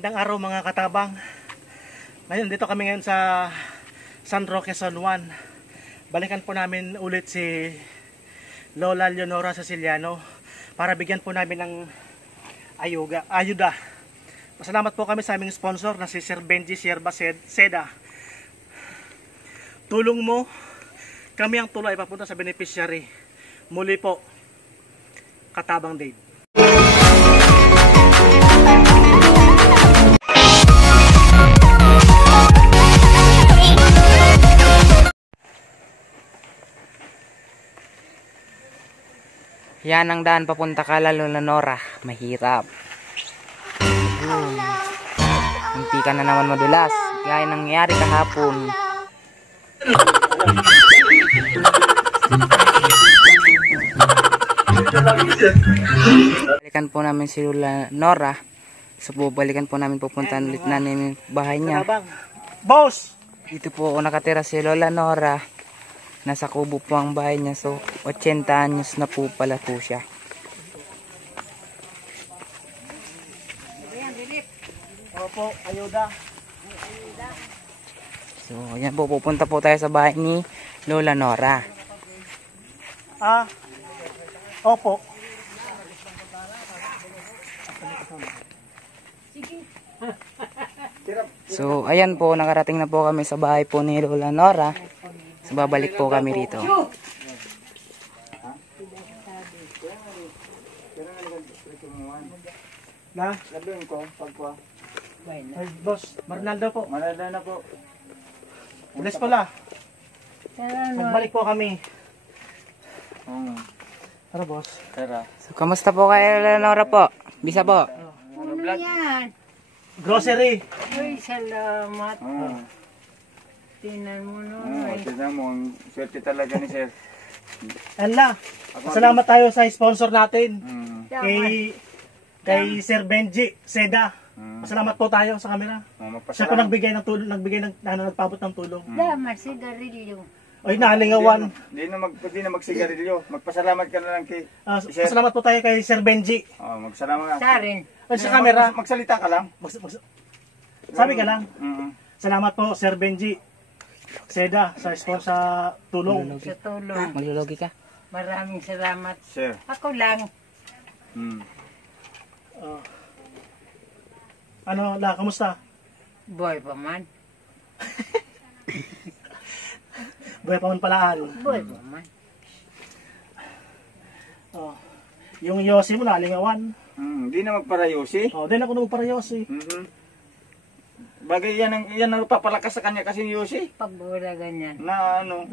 Magandang araw mga katabang. Ngayon dito kami ngayon sa San Roque, San Juan. Balikan po namin ulit si Lola Leonora Siciliano para bigyan po namin ng ayuda. Masalamat po kami sa aming sponsor na si Sir Benji Sierba Seda. Tulong mo, kami ang tuloy papunta sa beneficiary. Muli po, Katabang Dave. Yan ang daan papunta kay Lola Nora. Mahirap. Hindi ka na naman madulas. Gaya nangyari kahapon. Balikan po namin si Lola Nora. So balikan po namin pupuntahan ulit namin yung bahay niya. Boss! Dito po ako nakatira si Lola Nora. Nasa kubo po ang bahay niya. So 80 anyos na po pala po siya. Opo, ayuda. So ayan po, pupunta po tayo sa bahay ni Lola Nora. Opo. So ayan po, nakarating na po kami sa bahay po ni Lola Nora. So babalik po kami rito. Na? Sabihin ko, pagkwa. Ay, boss, Marnaldo po. Malala na po. Bless pala. Magbalik po kami. Tara, boss. Tara. So kamusta po kayo Lola Nora po? Bisa po? Ano yan? Grocery. Uy, salamat. Tinan mo nun. Tignan mo, ang swerte talaga ni Sir. Anla, salamat tayo sa sponsor natin. Dapat. Kay Sir Benji Seda. Salamat po tayo sa camera. Siya po nagbigay ng tulong, nagpabot ng tulong. Dapat, sigarilyo. Oy, nalingawan. Hindi na magsigarilyo. Magpasalamat ka na lang kay Sir. Salamat po tayo kay Sir Benji. Magsalamat ka. Sa rin. Ay, sa camera. Magsalita ka lang. Sabi ka lang. Salamat po Sir Benji Seda sa sponsor sa tulong. Sa tulong. Maglulugi ka? Maraming salamat. Sir. Ako lang. Ano, kamusta? Boy pa man. Buhay pa man palaan. Boy pa man. Yung Yossi mo nalingawan. Hindi na magparayosi. Di na ako nung para Yossi. Bagay yan ang papalakas sa kanya kasi Yossi. Pag wala ganyan. Na ano.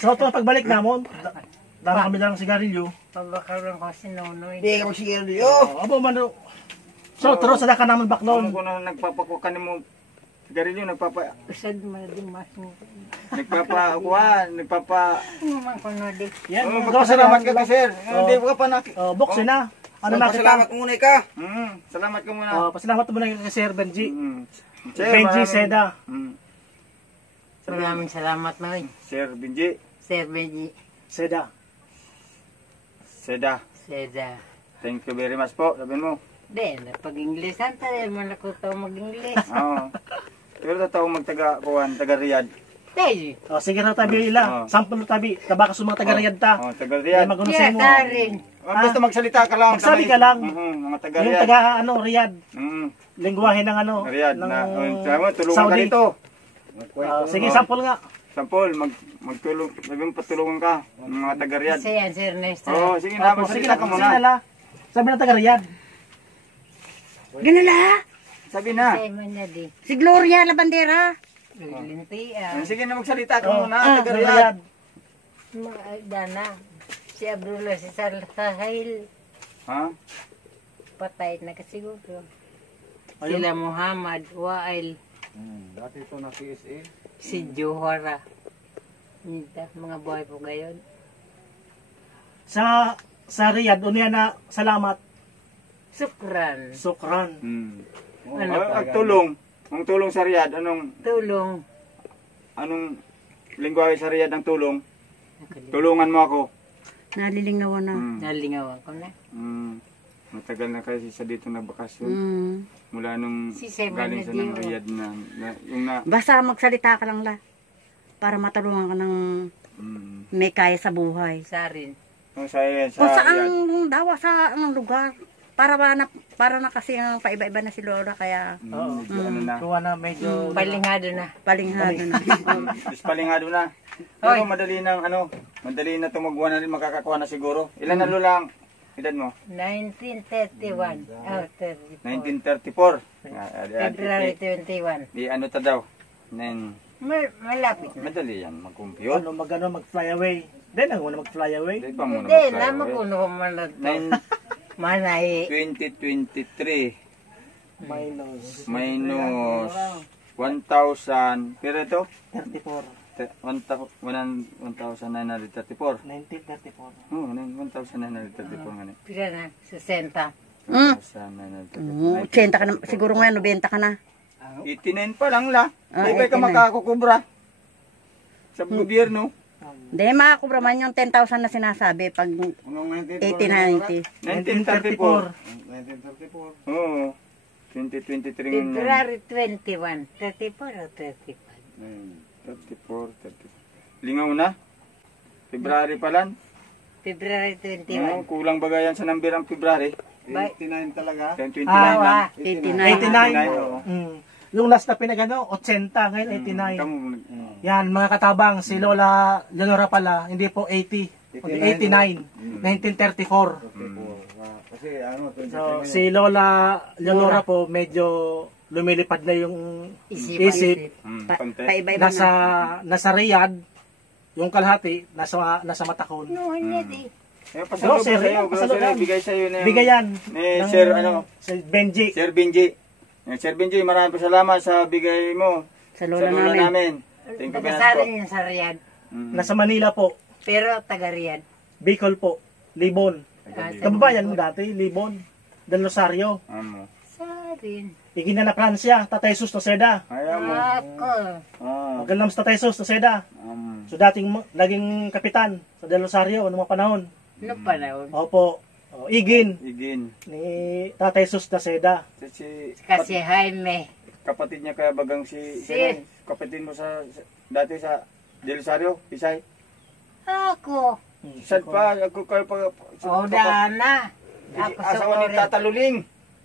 So, ito pagbalik namon, dara kami lang sigarilyo. Pagkakaroon ko si Nonoy. Hindi ka magsigarilyo. Abo man. So, taro sa ka naman baklon. Kung na nagpapakukan mo sigarilyo, Usad mo din mas mo. Naman ko na di. Yan, magpasalamat ka kay Sir. Hindi ka pa buksin na. Ano na kita? Salamat muna ka. Salamat ka muna. Pasalamat mo na kay Sir Benji. Sir, Benji Seda. Maraming salamat Noy. Sir Benji. Sir Benji. Seda. Seda. Seda. Thank you very much po. Sabihin mo. Then, pag-Inglesan tayo, malakuto mag-Ingles. Oo. Pero totoo magtaga-kuhan, taga-Riyadh. Tayo. Sige na tabi ila. Sample na tabi. Tabaka sa mga taga-Riyadh ta. Taga-Riyadh. Magunusay mo. Sa rin. Basta magsalita ka lang. Magsabi ka lang. Mga Yung taga-Riyadh. taga Riyadh. Lingwahe ng Riyadh na. Tulungan ka Saudi. dito. Sige, sample nga. Sampol, magtulong. Sabi mo, patulungan ka. Mga taga-Riyadh. Isa yan, Sir Nestor. Oo, sige na. Magsalita ka muna. Sabi na taga-Riyadh. Ganala, Sabi na. Say mo na di. si Gloria Labandera. Lintian. Sige na, magsalita ka muna. Taga-Riyadh. Dana. Si Abdullah, si Sahil. Ha? Patay na kasiguro. Sila Muhammad, Wael. Dati ito na PSA. Si Johara. Mga buhay po ngayon. Sa Riyadh, unya na salamat. Sukran. Sukran. Ano pa? Ang tulong sa Riyadh, Tulong. anong lingwahe sa Riyadh ang tulong? Tulungan mo ako. Nalilingawan na. Nalingawan ko na. Matagal na kasi sa dito na bakasyon. Mm. Mula nung Si Simon galing na sa ng Dio. Riyadh yung na, Basta magsalita ka lang la. Para matulungan ka ng may kaya sa buhay. Sa rin. yung sa Kung Riyadh. saan dawa sa anong lugar. Para na kasi ang paiba-iba na si Lola kaya Medyo ano na. Kuha na medyo... Balingado na. palinghado na. Dispalingado na. Pero madali na tumagwa na rin, makakakuha na siguro. Ilan na lulang? Edad mo? 1931. Oh, 1934. February 21. Di ano ta daw? Malapit na. Madali yan, mag-compute. mag-fly away. Hindi na muna mag-fly away. Di pa muna Hindi, mag-fly naman away. kuno man na to. Manay. 2023 Minus minus 1,000. Pero ito? 34. 1,934. 1934. Oo, 1,934 nga ni. Pila na? 60. 1,934. 80 ka na, siguro ngayon 90 ka na. 89 pa lang la. Ah, Di ba ka 89. makakukubra? Sa gobyerno. Hindi, makakubra man yung 10,000 na sinasabi pag 80-90. 1934. Oo. 2023 ngayon. February 21. 34 o 35? 34. Lingaw na. February pa lang. February Oo, 21. kulang bagay yan sa number ang February. 89 talaga. 29 Ah, na. 89. 89. oo. Yung last na pinagano, 80, ngayon 89. Kamu, Yan, mga katabang, si Lola Leonora pala, hindi po 80, kundi 89, 1934. So, si Lola Leonora po, medyo lumilipad na yung isip. konti. Paiba-iba Nasa, na. nasa Riyadh, yung kalahati, nasa Matakon. No, hindi. Eh, pasalubong Grocery, sa'yo, pasalubong. grocery, bigay sa'yo na yung... Bigayan. Ni Sir, ano? Si Benji. Sir Benji. Sir Benji, maraming salamat sa bigay mo. Sa lola namin. namin. Thank you very much po. Taga-Sarin yan sa Riyadh. Nasa Manila po. Pero taga-Riyadh. Bicol po. Libon. Kababayan mo dati, Libon. Del Rosario. Ano? Sarin. Iginanakan siya, Tatay Sus Toseda. Ayaw mo. Ako. Magalam sa Tatay Sus Toseda. So dating naging kapitan sa Del Rosario noong mga panahon. No panahon. Opo. Igin Igin. ni Tatay Sus Toseda. Kasi Jaime. Kapatid niya kaya bagang si kapatid mo dati sa Del Rosario, Isay. Ako. Sad pa, ako kayo pa. O, Dana. Ako sa Asawa ni Oret. Tataluling.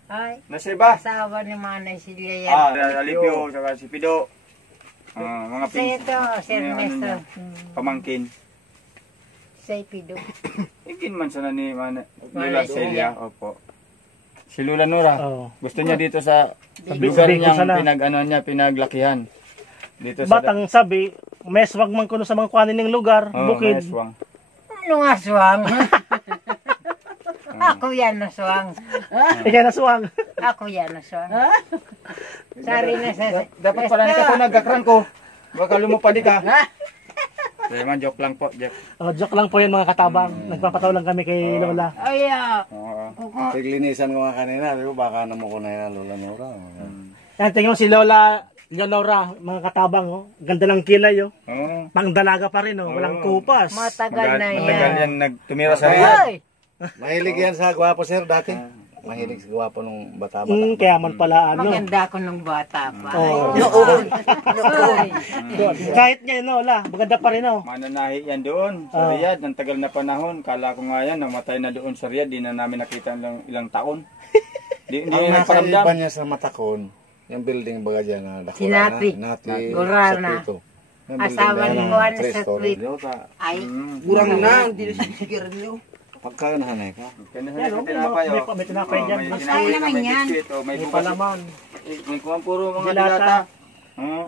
Ay, Nasiba. asawa ni Manay Silya yan. Alipio, saka si Pido. Mga Sa ito, si Ernesto. Pamangkin. Sa Ipido. Igin man sana ni Lula Manay Celia. Opo. Si Lula Nora. Oh. Gusto niya dito sa Bicol lugar niyang sana. pinaglakihan. Dito sa Batang sabi, meswag man kuno sa mga kuanin ng lugar, bukid. Meswang. Ano nga swang? Ako yan na swang. Ikaw na suwang. Ako yan na swang. Sari na sa... Dapat pala nito ko nagkakran ko. Baka lumupad ka. Kaya man, joke lang po, Jeff. Joke lang po yun mga katabang. Nagpapataw lang kami kay Lola. Ay, Oo. Tiglinisan ko nga kanina, di ba? Baka naman ko na yan, Lola Nora. Yan, tingnan mo si Lola Leonora, mga katabang. Oh. Ganda ng kilay. Oh. Oo. Pangdalaga pa rin. Oh. Walang kupas. matagal na Matagal yan. yan tumira sa Riyadh. Ay! Mahilig yan sa gwapo, sir, dati. Mahilig sa gwapo nung bata-bata. Kaya man pala ano. Maganda ako nung bata pa. Oh. Ay. Kahit ngayon, Lola, maganda pa rin. Oh. Mananahi yan doon sa Riyadh. Ang tagal na panahon. Kala ko nga yan, namatay na doon sa Riyadh. Di na namin nakita ilang taon. Hindi Ang na nasa iba nagparamdam. niya sa Matakon, yung building baga dyan na Dakurana. Sinapi. Nati. Gurana. Saprito. Yung Asawa building ni na Juan three sa story. tweet. Ay. Kurang na, hindi na sisigir niyo. Pagkanahanay ka. Kaya Yan, oh, may tinapay dyan. May Mas tinapay naman may yan. biscuit, oh, may may bukas. palaman. May kuwan puro mga Dilata. dilata. Oh,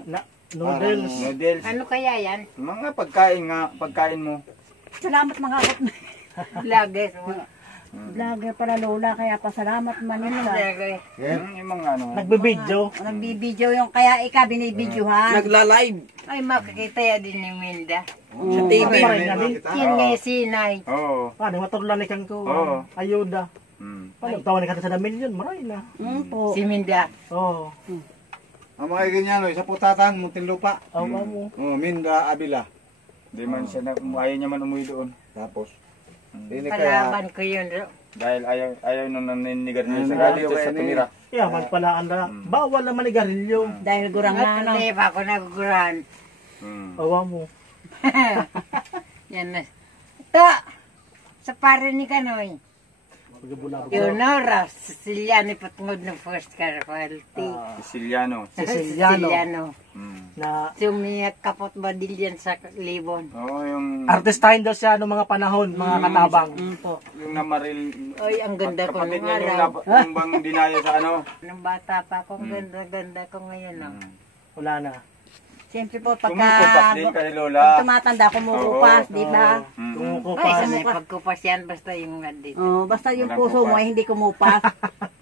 Noodles. noodles. Ano kaya yan? Mga pagkain mo. Salamat mga kapat. Lagay. Vlogger pala Lola, kaya pasalamat man yun sa. Lagay. Yung mga ano. Nagbibidyo. Nagbibideo yung kaya ika binibidyohan. Ay, makikita yan din ni Minda. Sa TV. Yan nga yung sinay. Oo. Paano, matulala ni kang ko. Oo. Ayuda. Paano, tawa ni kata sa damin yun. Maray na. Po. Si Minda. Oo. Ang mga ganyan, no, sa putatan, Muntinlupa. Awa mo. Minda, Abila. Di man siya ayaw niya man umuwi doon. Tapos, hindi kaya, Palaban ko yun. Dahil ayaw nung naninigarilyo sa galit sa tumira. Yaman pala ang bawal naman ni garilyo. Dahil gurang na ano. Hindi pa ako naguguran. Awa mo. Yan na. Ito! Sa pare ni Kanoy. Leonora, Siciliano patungod ng first casualty. Siciliano. Siciliano. Na Sumiyak kapot badilyan sa libon. Oo, yung artistahin daw siya noong mga panahon, mga katabang. yung namaril. Ay, ang ganda ko Kapatid nung niya araw. yung bang dinayo sa ano. Nung bata pa ako, ang ganda-ganda ko ngayon. Oh. Wala na. Siyempre po, Kumukupas din pagka kay pag Lola. tumatanda, kumukupas, di ba? Kumukupas. Ay, sanay pagkupas yan, basta yung nandito. Oh, basta yung Walang puso mo kupas. ay hindi kumupas.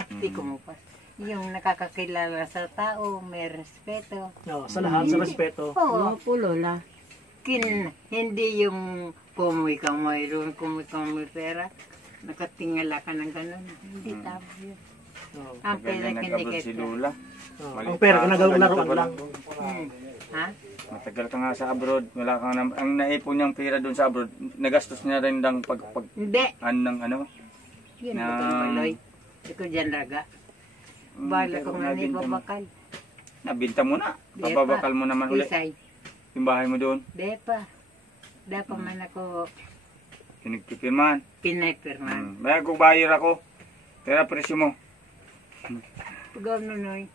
Hindi kumupas. Yung nakakakilala sa tao, may respeto. No, sa lahat, sa respeto. Oo. po, Lola. Hindi yung kumoy ka mayroon, kumoy ka may pera. Nakatingala ka ng ganun. Hindi tama yun. Oh. Ang pera Tagal na nag-abroad kinikit si lang. Lola. Ang pera, ginagawang laruan lang. Ha? Matagal ka nga sa abroad. Wala kang ang naipon niyang pera doon sa abroad. Nagastos niya rin ng Hindi. ng ano. Yun Na- bukang baloy. Hindi ko dyan raga. Bala ko nga ni nabinta mo. babakal. Nabinta mo na. Depa. Pababakal mo naman ulit. Isay. Yung bahay mo doon. Depa. Depa man ako Pinagpipirman. pinaypirman. May kung bayar ako. Pero presyo mo. Pagaw nunoy.